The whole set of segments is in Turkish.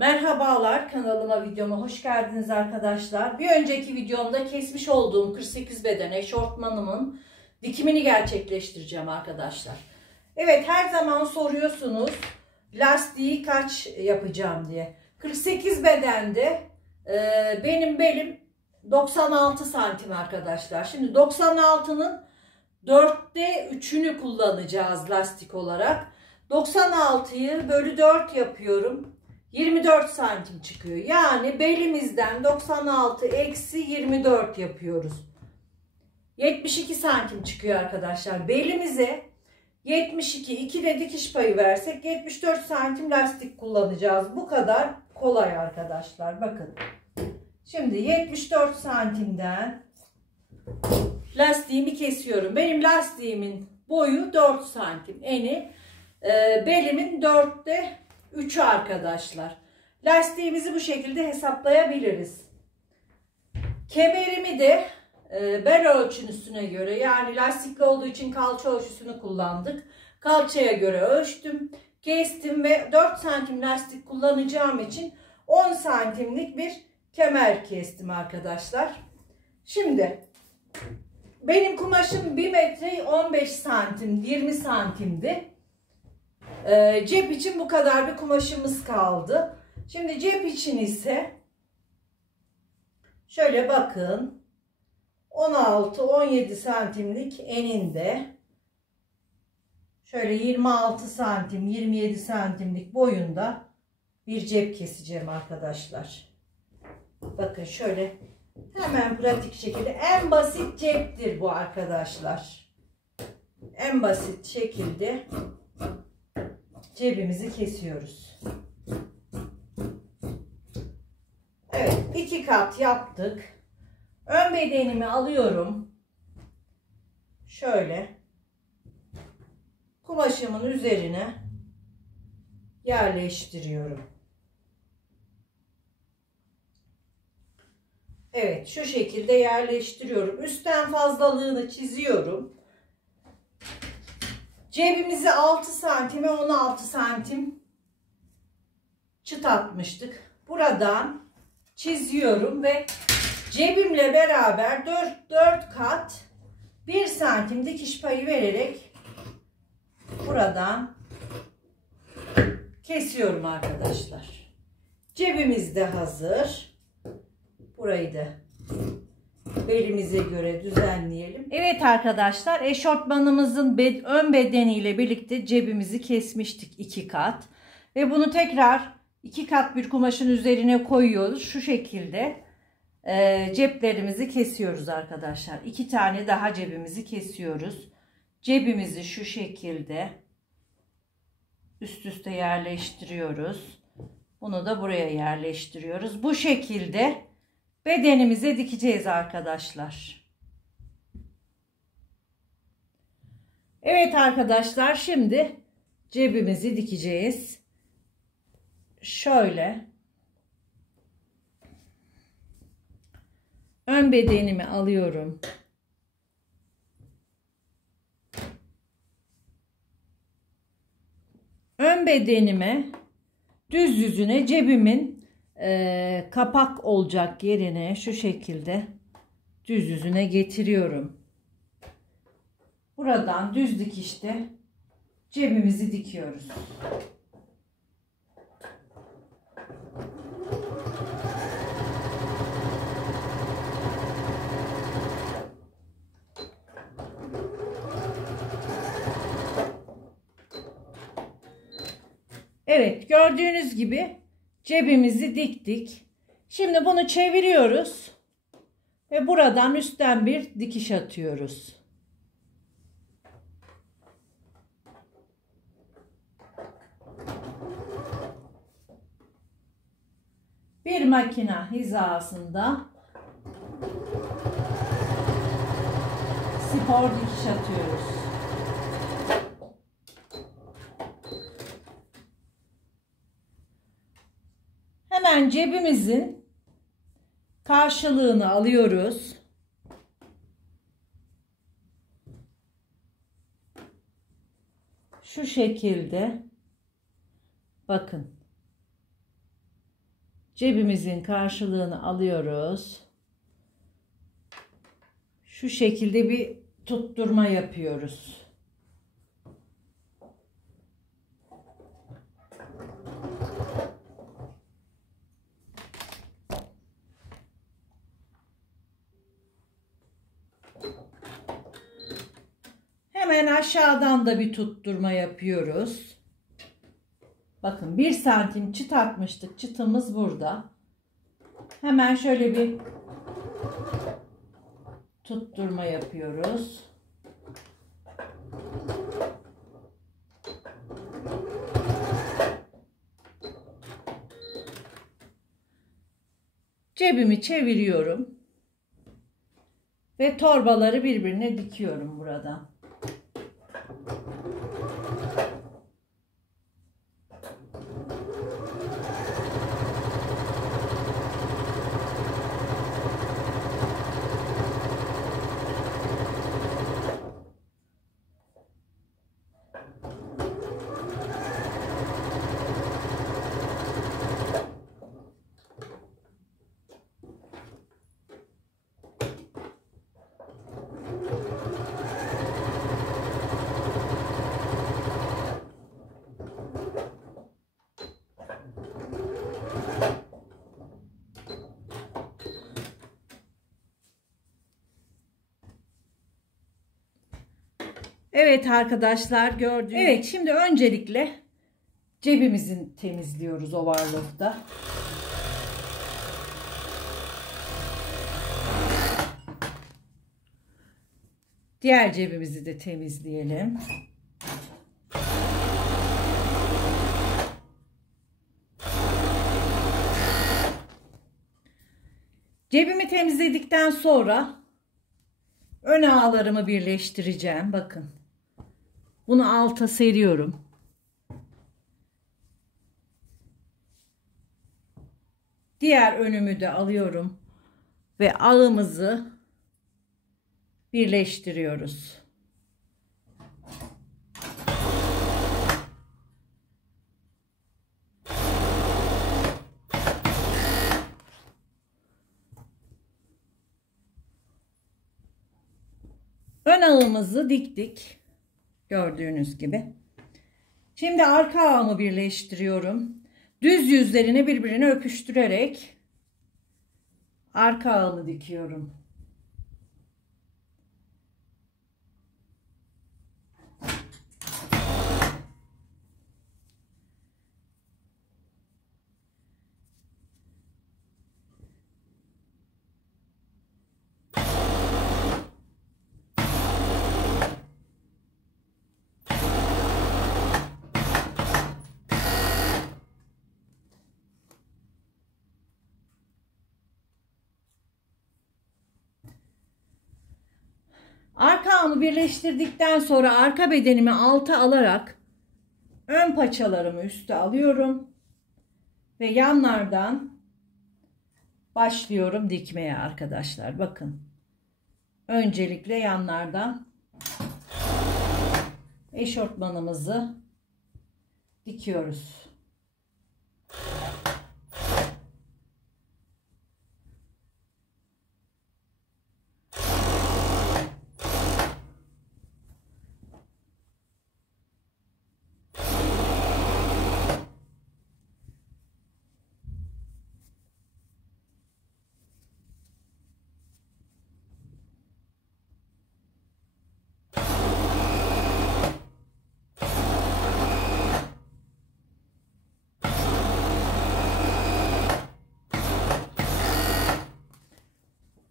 Merhabalar, kanalıma, videoma hoş geldiniz arkadaşlar. Bir önceki videomda kesmiş olduğum 48 beden eşortmanımın dikimini gerçekleştireceğim arkadaşlar. Evet, her zaman soruyorsunuz lastiği kaç yapacağım diye. 48 bedende benim belim 96 santim arkadaşlar. Şimdi 96'nın 4'te 3'ünü kullanacağız lastik olarak. 96'yı bölü 4 yapıyorum. 24 santim çıkıyor. Yani belimizden 96 eksi 24 yapıyoruz. 72 santim çıkıyor arkadaşlar. Belimize 72, 2 de dikiş payı versek 74 santim lastik kullanacağız. Bu kadar kolay arkadaşlar. Bakın. Şimdi 74 santimden lastiğimi kesiyorum. Benim lastiğimin boyu 4 santim. Eni belimin 4'te 3'ü arkadaşlar. Lastiğimizi bu şekilde hesaplayabiliriz. Kemerimi de bel ölçüsüne göre, yani lastikli olduğu için kalça ölçüsünü kullandık. Kalçaya göre ölçtüm, kestim ve 4 santim lastik kullanacağım için 10 santimlik bir kemer kestim arkadaşlar. Şimdi benim kumaşım 1 metre 15 santim 20 santimdi. Cep için bu kadar bir kumaşımız kaldı. Şimdi cep için ise şöyle bakın, 16-17 santimlik eninde, şöyle 26 santim 27 santimlik boyunda bir cep keseceğim arkadaşlar. Bakın şöyle hemen pratik şekilde, en basit ceptir bu arkadaşlar. En basit şekilde cebimizi kesiyoruz. Evet, 2 kat yaptık. Ön bedenimi alıyorum. Şöyle kumaşımın üzerine yerleştiriyorum. Evet, şu şekilde yerleştiriyorum. Üstten fazlalığını çiziyorum. Cebimizi 6 santime 16 santim çıt atmıştık. Buradan çiziyorum ve cebimle beraber 4 kat 1 santim dikiş payı vererek buradan kesiyorum arkadaşlar. Cebimiz de hazır. Burayı da belimize göre düzenleyelim. Evet arkadaşlar, eşortmanımızın ön bedeniyle birlikte cebimizi kesmiştik 2 kat. Ve bunu tekrar 2 kat bir kumaşın üzerine koyuyoruz. Şu şekilde ceplerimizi kesiyoruz arkadaşlar. 2 tane daha cebimizi kesiyoruz. Cebimizi şu şekilde üst üste yerleştiriyoruz. Bunu da buraya yerleştiriyoruz. Bu şekilde bedenimize dikeceğiz arkadaşlar. Evet arkadaşlar, şimdi cebimizi dikeceğiz. Şöyle ön bedenimi alıyorum. Ön bedenime düz yüzüne cebimin kapak olacak yerine şu şekilde düz yüzüne getiriyorum. Buradan düz dikişte cebimizi dikiyoruz. Evet, gördüğünüz gibi cebimizi diktik. Şimdi bunu çeviriyoruz ve buradan üstten bir dikiş atıyoruz. Bir makina hizasında spor dikiş atıyoruz. Hemen cebimizin karşılığını alıyoruz. Şu şekilde bakın. cebimizin karşılığını alıyoruz. Şu şekilde bir tutturma yapıyoruz. Hemen aşağıdan da bir tutturma yapıyoruz. Bakın 1 santim çıt atmıştık. Çıtımız burada. Hemen şöyle bir tutturma yapıyoruz. Cebimi çeviriyorum. Ve torbaları birbirine dikiyorum buradan. Evet arkadaşlar, gördüğünüz. Evet, şimdi öncelikle cebimizi temizliyoruz overlock'ta. Diğer cebimizi de temizleyelim. Cebimi temizledikten sonra ön ağlarımı birleştireceğim. Bakın. Bunu alta seriyorum. Diğer önümü de alıyorum ve ağımızı birleştiriyoruz. Ön ağımızı diktik. Gördüğünüz gibi. Şimdi arka ağımı birleştiriyorum. Düz yüzlerini birbirine öpüştürerek arka ağımı dikiyorum. Arka ağımı birleştirdikten sonra arka bedenimi alta alarak ön paçalarımı üste alıyorum ve yanlardan başlıyorum dikmeye arkadaşlar. Bakın. Öncelikle yanlardan eşortmanımızı dikiyoruz.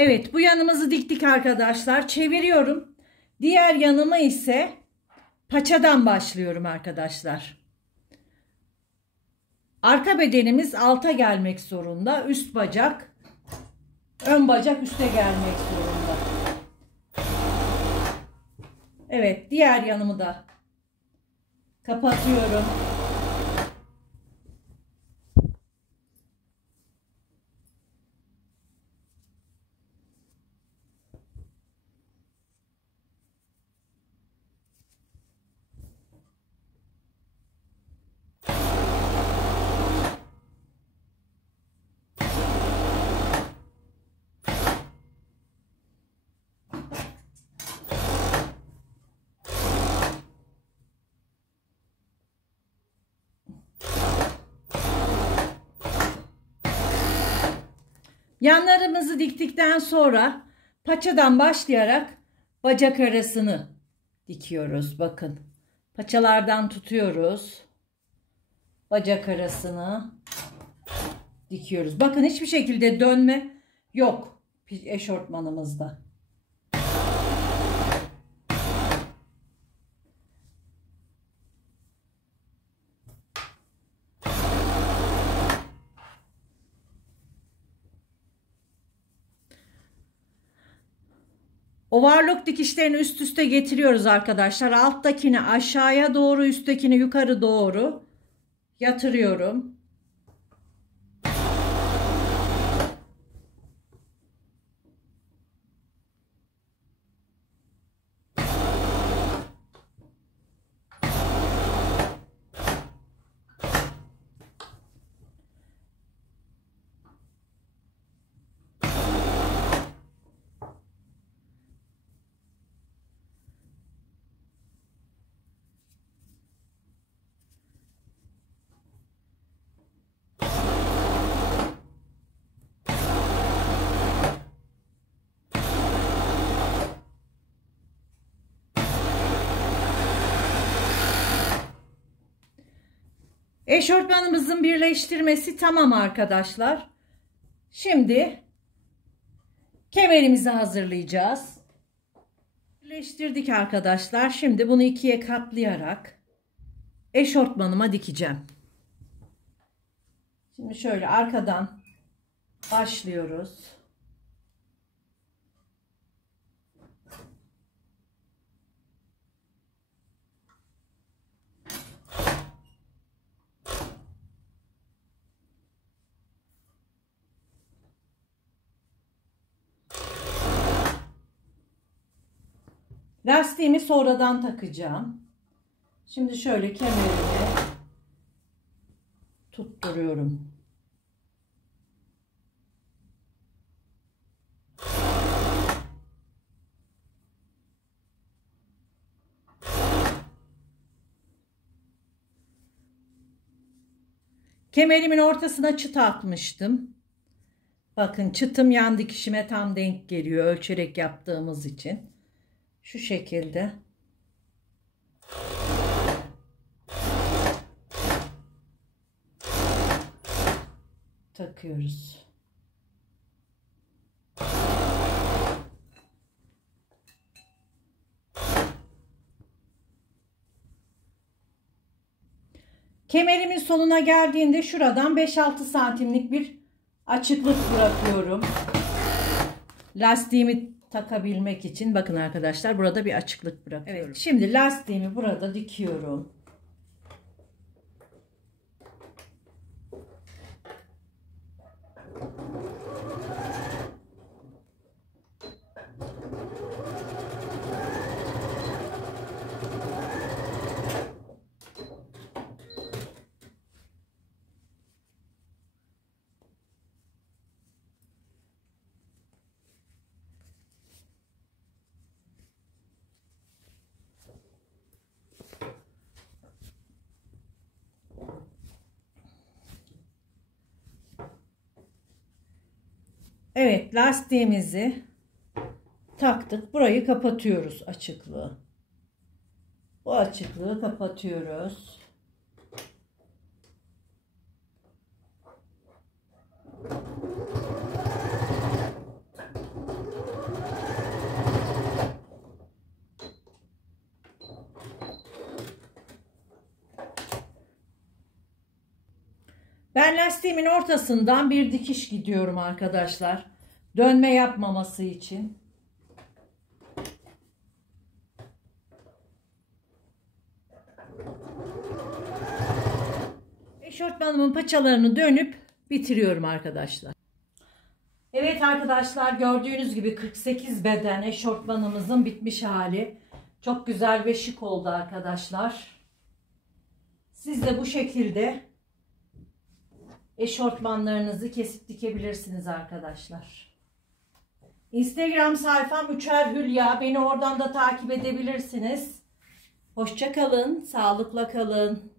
Evet, bu yanımızı diktik arkadaşlar. Çeviriyorum. Diğer yanımı ise paçadan başlıyorum arkadaşlar. Arka bedenimiz alta gelmek zorunda. Üst bacak, ön bacak üste gelmek zorunda. Evet, diğer yanımı da kapatıyorum. Yanlarımızı diktikten sonra paçadan başlayarak bacak arasını dikiyoruz. Bakın. Paçalardan tutuyoruz. Bacak arasını dikiyoruz. Bakın hiçbir şekilde dönme yok eşortmanımızda. Overlock dikişlerini üst üste getiriyoruz arkadaşlar. Alttakini aşağıya doğru, üsttekini yukarı doğru yatırıyorum. Eşortmanımızın birleştirmesi tamam arkadaşlar. Şimdi kemerimizi hazırlayacağız. Birleştirdik arkadaşlar. Şimdi bunu ikiye katlayarak eşortmanıma dikeceğim. Şimdi şöyle arkadan başlıyoruz. Lastiğimi sonradan takacağım. Şimdi şöyle kemerimi tutturuyorum. Kemerimin ortasına çıt atmıştım. Bakın çıtım yan dikişime tam denk geliyor ölçerek yaptığımız için. Şu şekilde. Takıyoruz. Kemerimin sonuna geldiğinde şuradan 5-6 santimlik bir açıklık bırakıyorum. Lastiğimi takabilmek için bakın arkadaşlar burada bir açıklık bırakıyorum. Evet, şimdi lastiğimi burada dikiyorum. Evet, lastiğimizi taktık. Burayı kapatıyoruz, açıklığı. Bu açıklığı kapatıyoruz. Ben lastiğimin ortasından bir dikiş gidiyorum arkadaşlar. Dönme yapmaması için. Eşortmanımın paçalarını dönüp bitiriyorum arkadaşlar. Evet arkadaşlar, gördüğünüz gibi 48 beden eşortmanımızın bitmiş hali. Çok güzel ve şık oldu arkadaşlar. Siz de bu şekilde eşortmanlarınızı kesip dikebilirsiniz arkadaşlar. Instagram sayfam Üçer Hülya. Beni oradan da takip edebilirsiniz. Hoşça kalın, sağlıkla kalın.